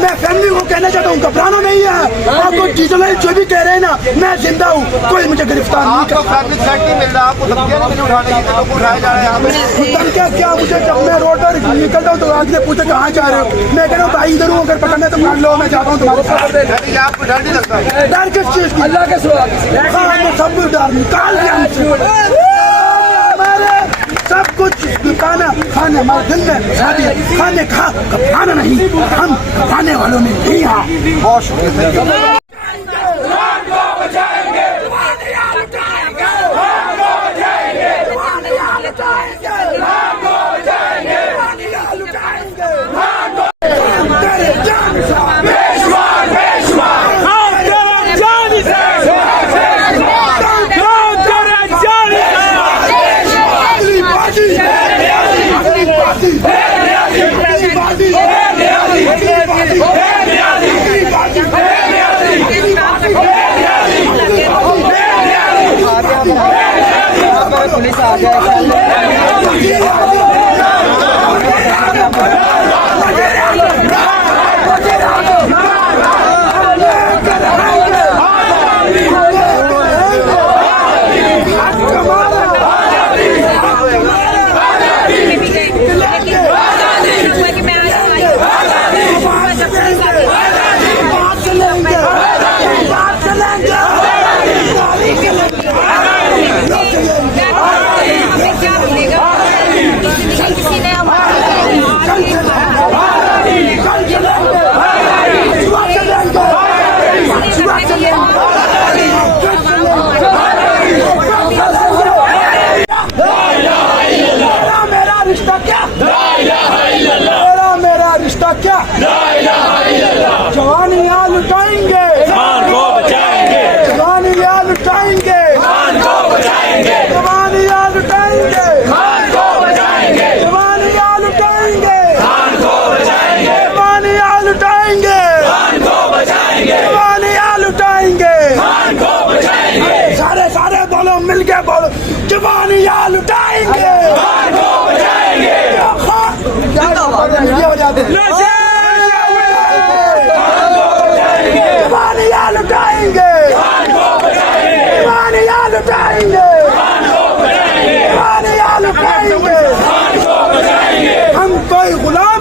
मैं फैमिली को कहना चाहता हूँ घबराना नहीं है। आपको डीजल जो भी कह रहे हैं ना, मैं जिंदा हूँ, कोई मुझे गिरफ्तार नहीं कर सकता। आपको धमकियां नहीं उठाने की, लोग उठाए जा रहे हैं। धमकियां क्या मुझे, जब मैं रोड पर निकलता हूँ तो आगे पूछे कहाँ जा रहे हो, मैं कह रहा हूँ भाई इधर हूँ, अगर पकड़ना तो पकड़ लो, मैं जाता हूँ तुम्हारे साथ। आपको डर नहीं लगता? डर किस चीज की? अल्लाह के सिवा सब कुछ डर निकाल दिया हमारे सब कुछ खाना खाने हमारे दिन में शादी खाने खाना नहीं, हम खाने वालों में नहीं। हाँ बहुत शुक्रिया। पुलिस आ गया क्या जवानियाँ लुटाएंगे, ईमान को बचाएंगे, जवानियाँ लुटाएंगे, ईमान को बचाएंगे, जवानियाँ लुटाएंगे, ईमान को बचाएंगे, जवानियाँ लुटाएंगे, ईमान को बचाएंगे, जवानियाँ लुटाएंगे, ईमान को बचाएंगे, जवानियाँ लुटाएंगे, ईमान को बचाएंगे। सारे सारे बोलो मिलके बोलो, जवानियाँ लुटाएंगे, ईमान को बचाएंगे। ये बजाते हैं जवानियाँ लुटाएंगे, जवानियाँ लुटाएंगे, जवानियाँ लुटाएंगे। हम कोई गुलाम